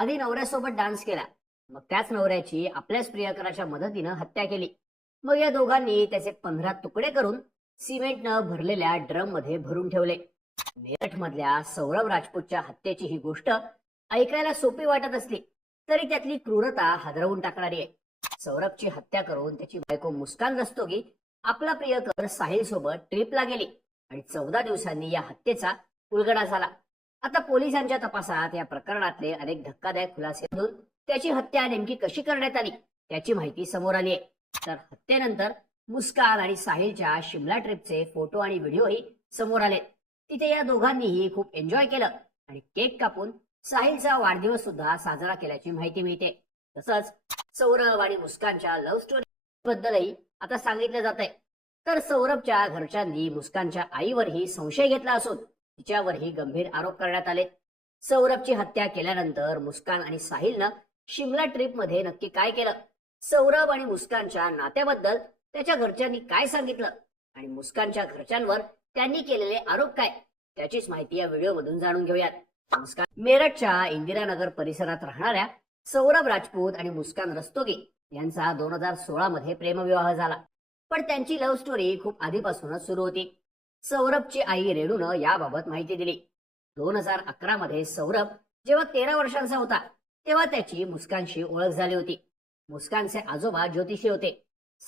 आधी नवऱ्यासोबत डान्स केला मग त्याच नवऱ्याची आपल्याच प्रियकराच्या मदतीनं हत्या केली मग या दोघांनी त्याचे पंधरा तुकडे करून सिमेंटनं भरलेल्या ड्रम मध्ये भरून ठेवले मेरठ मधल्या सौरभ राजपूतच्या हत्येची ही गोष्ट ऐकायला सोपी वाटत असली तरी त्यातली क्रूरता हादरवून टाकणारी आहे सौरभची हत्या करून त्याची बायको मुस्कान रस्तोगी आपला प्रियकर साहिल सोबत ट्रिपला गेली आणि चौदा दिवसांनी या हत्येचा उलगडा झाला आता पोलिसांच्या तपासात या प्रकरणातले अनेक धक्कादायक खुलासे त्याची हत्या नेमकी कशी करण्यात आली त्याची माहिती समोर आली आहे तर हत्येनंतर मुस्कान आणि साहिलच्या शिमला ट्रिपचे फोटो आणि व्हिडिओही समोर आले तिथे या दोघांनीही खूप एन्जॉय केलं आणि केक कापून साहिलचा वाढदिवस सुद्धा साजरा केल्याची माहिती मिळते तसंच सौरभ आणि मुस्कानच्या लव्ह स्टोरी बद्दलही आता सांगितलं जात आहे तर सौरभच्या घरच्यांनी मुस्कानच्या आईवरही संशय घेतला असून तिच्यावरही गंभीर आरोप करण्यात आले सौरभची हत्या केल्यानंतर मुस्कान आणि साहिलनं शिमला ट्रिप मध्ये नक्की काय केलं सौरभ आणि मुस्कानच्या नात्याबद्दल त्याच्या घरच्यांनी काय सांगितलं आणि मुस्कानच्या घरच्यांवर त्यांनी केलेले आरोप काय त्याचीच माहिती या व्हिडिओमधून जाणून घेऊयात मुस्कान मेरठच्या इंदिरानगर परिसरात राहणाऱ्या सौरभ राजपूत आणि मुस्कान रस्तोगी यांचा दोन हजार सोळा मध्ये प्रेमविवाह झाला पण त्यांची लव्ह स्टोरी खूप आधीपासूनच सुरू होती सौरभची आई रेणूनं याबाबत माहिती दिली दोन हजार अकरा मध्ये सौरभ जेव्हा तेरा वर्षांचा होता तेव्हा त्याची मुस्कानशी ओळख झाली होती मुस्कानचे आजोबा ज्योतिषी होते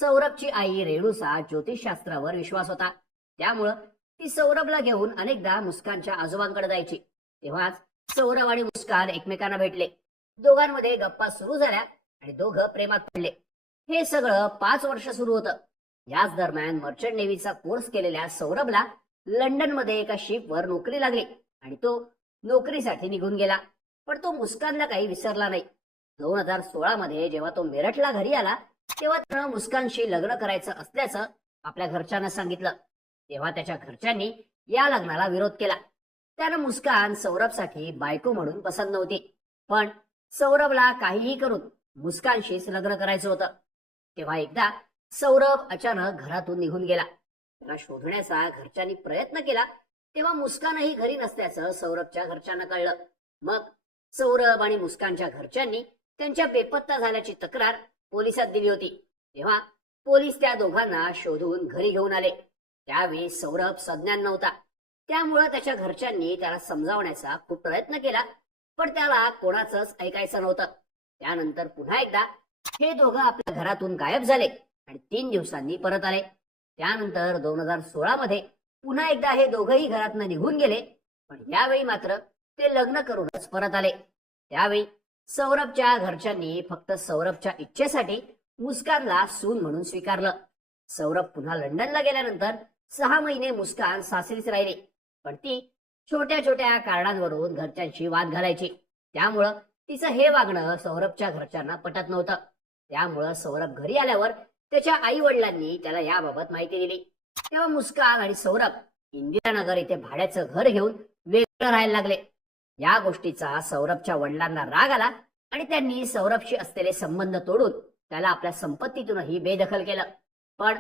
सौरभची आई रेणूचा ज्योतिषशास्त्रावर विश्वास होता त्यामुळं ती सौरभला घेऊन अनेकदा मुस्कानच्या आजोबांकडे जायची तेव्हाच सौरभ आणि मुस्कान एकमेकांना भेटले दोघांमध्ये गप्पा सुरू झाल्या आणि दोघं प्रेमात पडले हे सगळं पाच वर्ष सुरू होतं याच दरम्यान मर्चंट नेव्हीचा कोर्स केलेल्या सौरभला लंडन मध्ये एका शिपवर नोकरी लागली आणि तो नोकरीसाठी निघून गेला पण तो मुस्कानला काही विसरला नाही दोन हजार सोळा मध्ये जेव्हा तो मेरठला घरी आला तेव्हा त्यानं मुस्कानशी लग्न करायचं असल्याचं आपल्या घरच्यांना सांगितलं तेव्हा त्याच्या घरच्यांनी या लग्नाला विरोध केला त्यानं मुस्कान सौरभसाठी बायको म्हणून पसंत नव्हती पण सौरभला काहीही करून मुस्कानशीच लग्न करायचं होतं तेव्हा एकदा सौरभ अचानक घरातून निघून गेला त्याला शोधण्याचा घरच्यांनी प्रयत्न केला तेव्हा मुस्कानही घरी नसल्याचं सौरभच्या घरच्यांना कळलं मग सौरभ आणि मुस्कानच्या घरच्यांनी त्यांच्या बेपत्ता झाल्याची तक्रार पोलिसात दिली होती तेव्हा पोलीस त्या दोघांना शोधून घरी घेऊन आले त्यावेळी सौरभ सज्ञान नव्हता त्यामुळं त्याच्या घरच्यांनी त्याला समजावण्याचा खूप प्रयत्न केला पण त्याला कोणाचंच ऐकायचं नव्हतं त्यानंतर पुन्हा एकदा हे दोघं आपल्या घरातून गायब झाले आणि तीन दिवसांनी परत आले त्यानंतर दोन हजार सोळा मध्ये पुन्हा एकदा हे दोघही घरातनं निघून गेले पण यावेळी मात्र ते लग्न करूनच परत आले त्यावेळी सौरभच्या घरच्यांनी फक्त सौरभच्या इच्छेसाठी मुस्कानला सून म्हणून स्वीकारलं सौरभ पुन्हा लंडनला गेल्यानंतर सहा महिने मुस्कान सासरीच राहिली पण ती छोट्या छोट्या कारणांवरून घरच्यांशी वाद घालायची त्यामुळं तिचं हे वागणं सौरभच्या घरच्यांना पटत नव्हतं त्यामुळं सौरभ घरी आल्यावर त्याच्या आई वडिलांनी त्याला याबाबत माहिती दिली तेव्हा मुस्कान आणि सौरभ इंदिरानगर इथे भाड्याचं घर घेऊन वेगळं राहायला लागले या गोष्टीचा सौरभच्या वडिलांना राग आला आणि त्यांनी सौरभशी असलेले संबंध तोडून त्याला आपल्या संपत्तीतूनही बेदखल केलं पण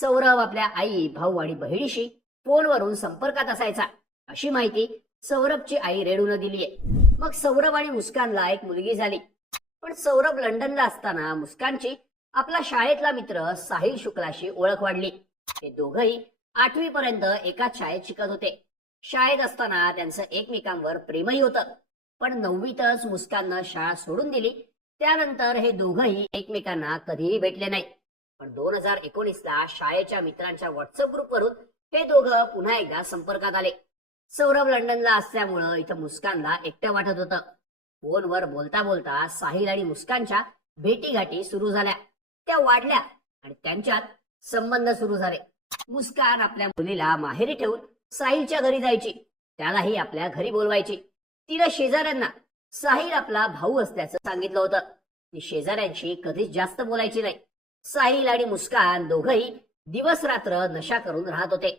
सौरभ आपल्या आई भाऊ आणि बहिणीशी फोनवरून संपर्कात असायचा अशी माहिती सौरभची आई रेणून दिलीये मग सौरभ आणि मुस्कानला एक मुलगी झाली पण सौरभ लंडनला असताना मुस्कानची आपला शाळेतला मित्र साहिल शुक्लाशी ओळख वाढली ते दोघही आठवी पर्यंत एकाच शाळेत शिकत होते शाळेत असताना त्यांचं एकमेकांवर प्रेमही होतं पण नववीतच मुस्काननं शाळा सोडून दिली त्यानंतर हे दोघंही एकमेकांना कधीही भेटले नाही पण दोन हजार एकोणीसला शाळेच्या मित्रांच्या व्हॉट्सअप ग्रुपवरून हे दोघं पुन्हा एकदा संपर्कात आले सौरभ लंडनला असल्यामुळं इथं मुस्कानला एकटं वाटत होतं फोनवर बोलता बोलता साहिल आणि मुस्कानच्या भेटीगाठी सुरू झाल्या त्या वाढल्या आणि त्यांच्यात संबंध सुरू झाले मुस्कान आपल्या मुलीला माहेरी ठेवून साहिलच्या घरी जायची त्यालाही आपल्या घरी बोलवायची तिनं शेजाऱ्यांना साहिल आपला भाऊ असल्याचं सांगितलं होतं ती शेजाऱ्यांशी कधीच जास्त बोलायची नाही साहिल आणि मुस्कान दोघही दिवस रात्र नशा करून राहत होते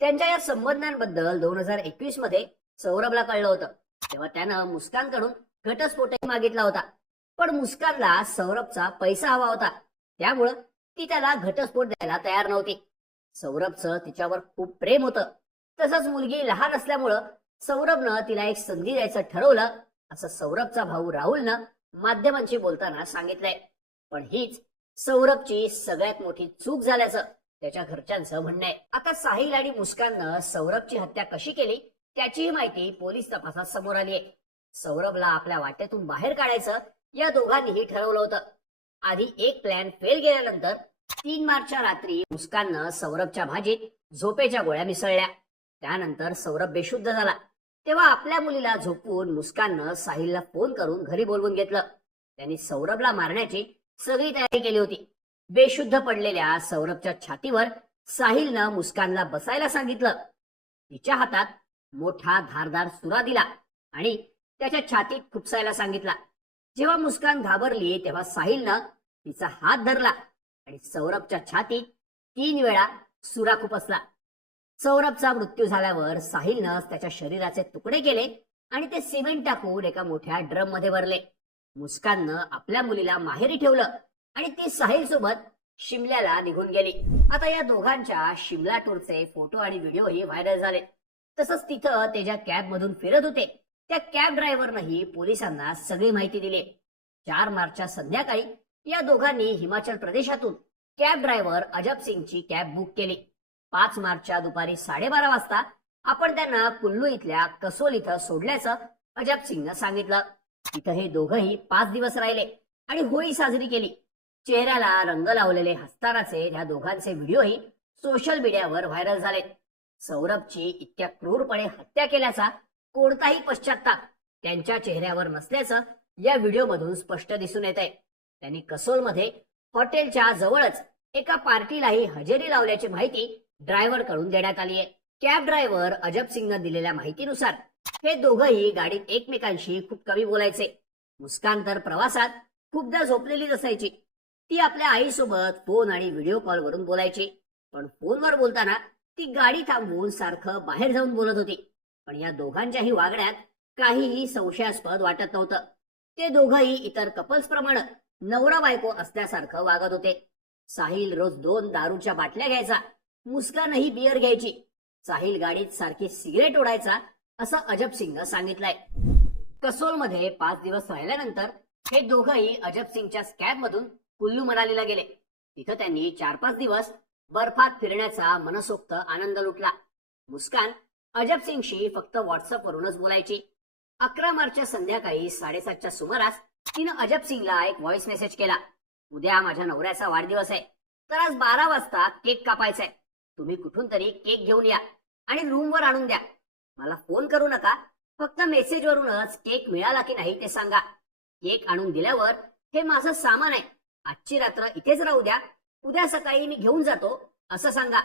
त्यांच्या या संबंधांबद्दल दोन हजार एकवीस मध्ये सौरभला कळलं होतं तेव्हा त्यानं मुस्कानकडून घटस्फोटही मागितला होता पण मुस्कानला सौरभचा पैसा हवा होता त्यामुळं ती त्याला घटस्फोट द्यायला तयार नव्हती सौरभचं तिच्यावर खूप प्रेम होत तसंच मुलगी लहान असल्यामुळं सौरभनं तिला एक संधी द्यायचं ठरवलं असं सौरभचा भाऊ राहुलनं माध्यमांशी बोलताना सांगितलंय पण हीच सौरभची सगळ्यात मोठी चूक झाल्याचं त्याच्या घरच्यांचं म्हणणं आहे आता साहिल आणि मुस्काननं सौरभची हत्या कशी केली त्याचीही माहिती पोलीस तपासात समोर आली आहे सौरभला आपल्या वाट्यातून बाहेर काढायचं या दोघांनीही ठरवलं होतं आधी एक प्लॅन फेल गेल्यानंतर तीन मार्चच्या रात्री मुस्काननं सौरभच्या भाजीत झोपेच्या गोळ्या मिसळल्या त्यानंतर सौरभ बेशुद्ध झाला तेव्हा आपल्या मुलीला झोपून मुस्काननं साहिलला फोन करून घरी बोलवून घेतलं त्यांनी सौरभला मारण्याची सगळी तयारी केली होती बेशुद्ध पडलेल्या सौरभच्या छातीवर साहिलनं मुस्कानला बसायला सांगितलं तिच्या हातात मोठा धारदार सुरा दिला आणि त्याच्या छातीत खुपसायला सांगितला जेव्हा मुस्कान घाबरली तेव्हा साहिलनं तिचा हात धरला आणि सौरभच्या छातीत तीन वेळा सुरा खुपसला सौरभचा मृत्यू झाल्यावर साहिलनं त्याच्या शरीराचे तुकडे केले आणि ते सिमेंट टाकून एका मोठ्या ड्रम मध्ये भरले मुस्काननं आपल्या मुलीला माहेरी ठेवलं आणि ती साहिल सोबत शिमल्याला निघून गेली आता या दोघांच्या शिमला टूरचे फोटो आणि व्हिडिओही व्हायरल झाले तसंच तिथं ते ज्या कॅब मधून फिरत होते त्या कॅब ड्रायव्हरनंही पोलिसांना सगळी माहिती दिली चार मार्चच्या संध्याकाळी या दोघांनी हिमाचल प्रदेशातून कॅब ड्रायव्हर अजब सिंगची कॅब बुक केली पाच मार्चच्या दुपारी साडेबारा वाजता आपण त्यांना कुल्लू इथल्या कसोल इथं सोडल्याचं अजब सिंगनं सांगितलं इथं हे दोघंही पाच दिवस राहिले आणि होळी साजरी केली चेहऱ्याला रंग लावलेले हस्ताराचे ह्या दोघांचे व्हिडिओही सोशल मीडियावर व्हायरल झाले सौरभची इतक्या क्रूरपणे हत्या केल्याचा कोणताही पश्चाताप त्यांच्या चेहऱ्यावर नसल्याचं या व्हिडिओमधून स्पष्ट दिसून येत आहे त्यांनी कसोलमध्ये हॉटेलच्या जवळच एका पार्टीलाही हजेरी लावल्याची माहिती ड्रायव्हर कडून देण्यात आली आहे कॅब ड्रायव्हर अजब सिंगनं दिलेल्या माहितीनुसार हे दोघंही गाडीत एकमेकांशी खूप कमी बोलायचे मुस्कान तर प्रवासात खूपदा झोपलेलीच असायची ती आपल्या आईसोबत फोन आणि व्हिडिओ कॉल वरून बोलायची पण फोनवर बोलताना ती गाडी थांबवून सारखं बाहेर जाऊन बोलत होती पण या दोघांच्याही वागण्यात काहीही संशयास्पद वाटत नव्हतं ते दोघंही इतर कपल्स प्रमाणे नवरा बायको असल्यासारखं वागत होते साहिल रोज दोन दारूच्या बाटल्या घ्यायचा मुस्कानही बियर घ्यायची साहिल गाडीत सारखी सिगरेट ओढायचा असं अजब सिंग सांगितलंय कसोलमध्ये पाच दिवस राहिल्यानंतर हे दोघंही अजब सिंगच्या स्कॅब मधून कुल्लू मनालीला गेले तिथं त्यांनी चार पाच दिवस बर्फात फिरण्याचा मनसोक्त आनंद लुटला मुस्कान अजब सिंगशी फक्त व्हॉट्सअपवरूनच बोलायची अकरा मार्चच्या संध्याकाळी साडेसातच्या सुमारास तिनं अजब सिंगला एक व्हॉइस मेसेज केला उद्या माझ्या नवऱ्याचा वाढदिवस आहे तर आज बारा वाजता केक कापायचा आहे तुम्ही कुठून तरी केक घेऊन या आणि रूमवर आणून द्या मला फोन करू नका फक्त मेसेज वरूनच केक मिळाला की नाही ते सांगा केक आणून दिल्यावर हे माझं सामान आहे आजची रात्र इथेच राहू द्या उद्या सकाळी मी घेऊन जातो असं सांगा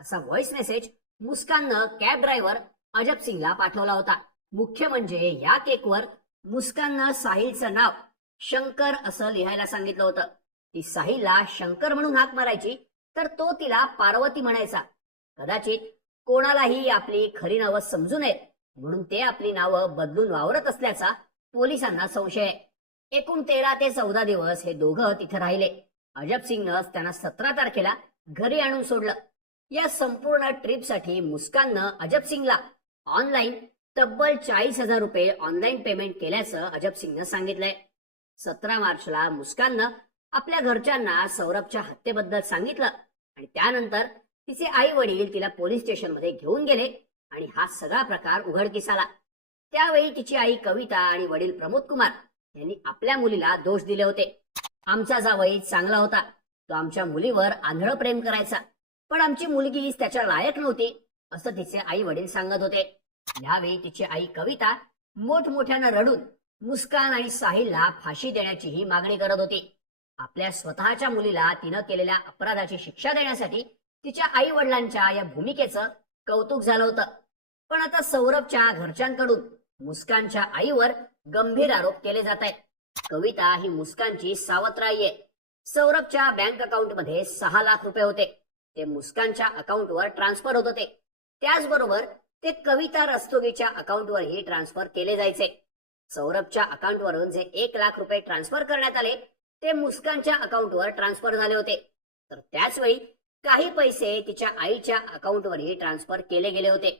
असा व्हॉइस मेसेज मुस्काननं कॅब ड्रायव्हर अजब सिंगला पाठवला होता मुख्य म्हणजे या केकवर मुस्काननं साहिलचं नाव शंकर असं लिहायला सांगितलं होतं ती साहिलला शंकर म्हणून हाक मारायची तर तो तिला पार्वती म्हणायचा कदाचित कोणालाही आपली खरी नावं समजू नयेत म्हणून ते आपली नावं बदलून वावरत असल्याचा पोलिसांना संशय आहे एकूण तेरा ते चौदा दिवस हे दोघं तिथे राहिले अजब सिंगनं त्यांना सतरा तारखेला घरी आणून सोडलं या संपूर्ण ट्रिप साठी मुस्काननं अजब सिंगला ऑनलाईन तब्बल चाळीस हजार रुपये ऑनलाईन पेमेंट केल्याचं अजब सिंगनं सांगितलंय सतरा मार्चला मुस्काननं आपल्या घरच्यांना सौरभच्या हत्येबद्दल सांगितलं आणि त्यानंतर तिचे आई वडील तिला पोलीस स्टेशनमध्ये घेऊन गेले आणि हा सगळा प्रकार उघडकीस आला त्यावेळी तिची आई कविता आणि वडील प्रमोद कुमार यांनी आपल्या मुलीला दोष दिले होते आमचा जावई चांगला होता तो आमच्या मुलीवर आंधळ प्रेम करायचा पण आमची मुलगी त्याच्या लायक नव्हती असं तिचे आई वडील सांगत होते यावेळी तिची आई कविता मोठमोठ्यानं रडून मुस्कान आणि साहिलला फाशी देण्याचीही मागणी करत होती आपल्या स्वतःच्या मुलीला तिनं केलेल्या अपराधाची शिक्षा देण्यासाठी तिच्या आई वडिलांच्या या भूमिकेचं कौतुक झालं होतं पण आता सौरभच्या घरच्यांकडून मुस्कानच्या आईवर गंभीर आरोप केले जात आहेत कविता ही मुस्कानची सावत्र आई आहे सौरभच्या बँक अकाउंटमध्ये सहा लाख रुपये होते ते मुस्कानच्या अकाउंटवर ट्रान्सफर होत होते त्याचबरोबर ते कविता रस्तोगीच्या अकाउंटवरही ट्रान्सफर केले जायचे सौरभच्या अकाउंटवरून जे एक लाख रुपये ट्रान्सफर करण्यात आले ते मुस्कानच्या अकाउंटवर ट्रान्सफर झाले होते तर त्याचवेळी काही पैसे तिच्या आईच्या अकाउंटवरही ट्रान्सफर केले गेले होते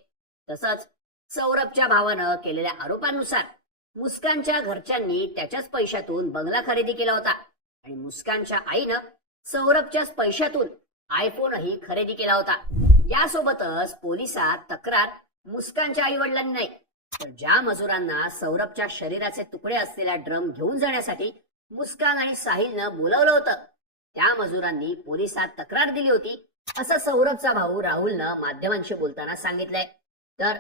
तसंच सौरभच्या भावानं केलेल्या आरोपानुसार मुस्कानच्या घरच्यांनी त्याच्याच पैशातून बंगला खरेदी केला होता आणि मुस्कानच्या आईनं सौरभच्याच पैशातून आयफोनही खरेदी केला होता यासोबतच पोलिसात तक्रार मुस्कानच्या वडिलांनी नाही तर ज्या मजुरांना सौरभच्या शरीराचे तुकडे असलेल्या ड्रम घेऊन जाण्यासाठी मुस्कान आणि साहिलनं बोलावलं होतं त्या मजुरांनी पोलिसात तक्रार दिली होती असं सौरभचा भाऊ राहुलनं माध्यमांशी बोलताना सांगितलंय तर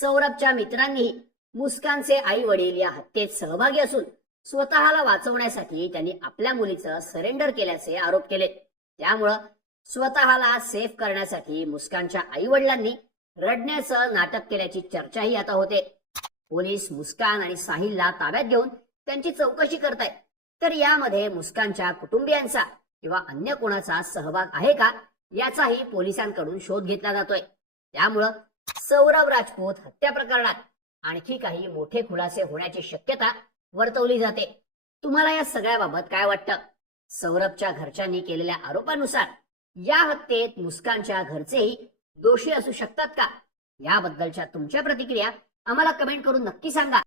सौरभच्या मित्रांनी मुस्कानचे आई वडील या हत्येत सहभागी असून स्वतःला वाचवण्यासाठी त्यांनी आपल्या मुलीचं सरेंडर केल्याचे आरोप केले त्यामुळं स्वतःला सेफ करण्यासाठी मुस्कानच्या आईवडिलांनी रडण्याचं नाटक केल्याची चर्चाही आता होते पोलीस मुस्कान आणि साहिलला ताब्यात घेऊन त्यांची चौकशी करताय तर यामध्ये मुस्कानच्या कुटुंबियांचा किंवा अन्य कोणाचा सहभाग आहे का याचाही पोलिसांकडून शोध घेतला जातोय त्यामुळं सौरव राजपूत हत्या प्रकरणात आणखी काही मोठे खुलासे होण्याची शक्यता वर्तवली जाते तुम्हाला या सगळ्याबाबत काय वाटतं सौरभच्या घरच्यांनी केलेल्या आरोपानुसार या हत्येत मुस्कानच्या घरचेही दोषी असू शकतात का याबद्दलच्या तुमच्या प्रतिक्रिया आम्हाला कमेंट करून नक्की सांगा